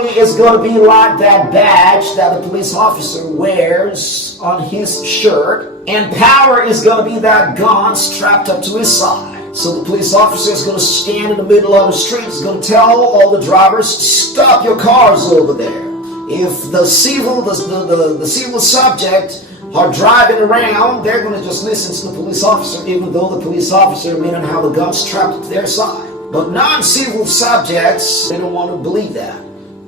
authority is going to be like that badge that the police officer wears on his shirt. And power is going to be that gun strapped up to his side. So the police officer is going to stand in the middle of the street. He's going to tell all the drivers, stop your cars over there. If the civil subject are driving around, they're going to just listen to the police officer, even though the police officer may not have a gun strapped to their side. But non-civil subjects, they don't want to believe that.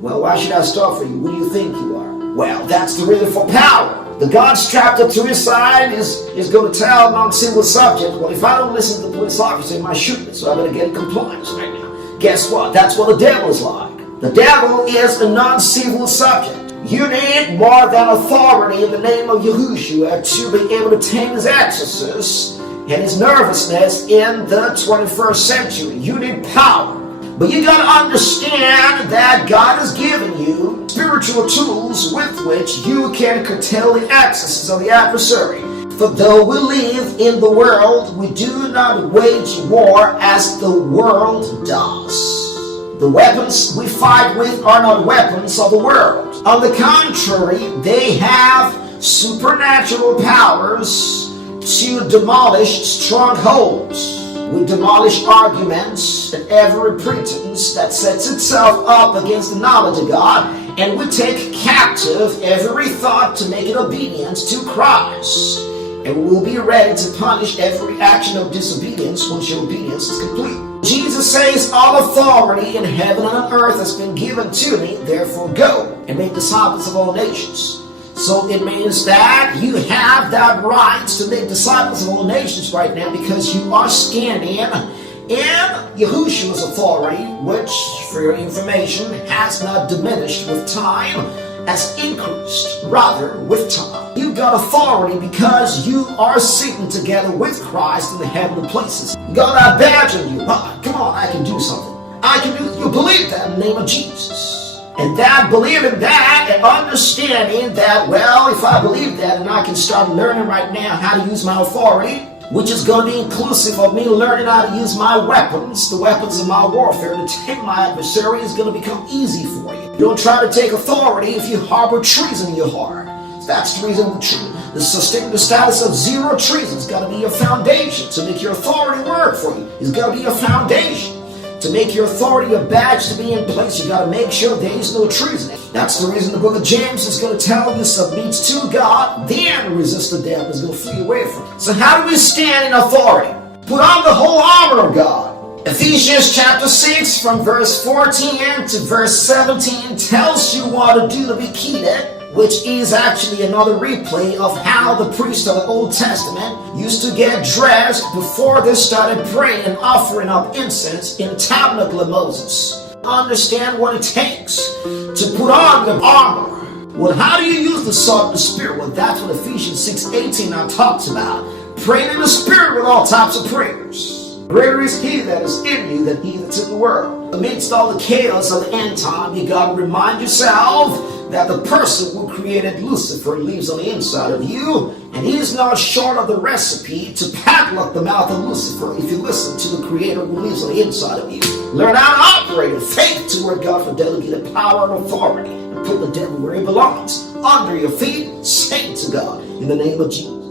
Well, why should I start for you? Who do you think you are? Well, that's the reason for power. The gun strapped up to his side is going to tell non-civil subject, well, if I don't listen to the police officer, he might shoot me, so I better get in compliance right now. Guess what? That's what the devil is like. The devil is a non-civil subject. You need more than authority in the name of Yahushua to be able to tame his excesses and his nervousness in the 21st century. You need power. But you got to understand that God has given you spiritual tools with which you can curtail the excesses of the adversary. For though we live in the world, we do not wage war as the world does. The weapons we fight with are not weapons of the world. On the contrary, they have supernatural powers to demolish strongholds. We demolish arguments and every pretense that sets itself up against the knowledge of God, and we take captive every thought to make it obedient to Christ. And we will be ready to punish every action of disobedience once your obedience is complete. Jesus says, all authority in heaven and on earth has been given to me, therefore go and make disciples of all nations. So it means that you have that right to make disciples of all nations right now, because you are standing in Yahushua's authority, which, for your information, has not diminished with time, has increased rather with time. You've got authority because you are sitting together with Christ in the heavenly places. You got that badge on you. Come on, I can do something. I can do. You believe that in the name of Jesus. And that believing that and understanding that, well, if I believe that, and I can start learning right now how to use my authority, which is going to be inclusive of me learning how to use my weapons, the weapons of my warfare, to take my adversary, is going to become easy for you. You don't try to take authority if you harbor treason in your heart. That's the reason the status of zero treason has got to be your foundation to make your authority work for you. It's got to be your foundation. To make your authority a badge to be in place, you got to make sure there is no treason. That's the reason the book of James is going to tell you submit to God, then resist the devil, is going to flee away from it. So how do we stand in authority? Put on the whole armor of God. Ephesians chapter 6 from verse 14 to verse 17 tells you what to do to be keated, which is actually another replay of how the priests of the Old Testament used to get dressed before they started praying and offering up incense in the tabernacle of Moses. Understand what it takes to put on the armor. Well, how do you use the sword of the Spirit? Well, that's what Ephesians 6:18 now talks about. Praying in the Spirit with all types of prayers. Greater is he that is in you than he that's in the world. Amidst all the chaos of the end time, you got to remind yourself that the person who created Lucifer lives on the inside of you, and he is not short of the recipe to padlock the mouth of Lucifer if you listen to the Creator who lives on the inside of you. Learn how to operate in faith toward God for delegated power and authority, and put the devil where he belongs, under your feet. Say to God in the name of Jesus.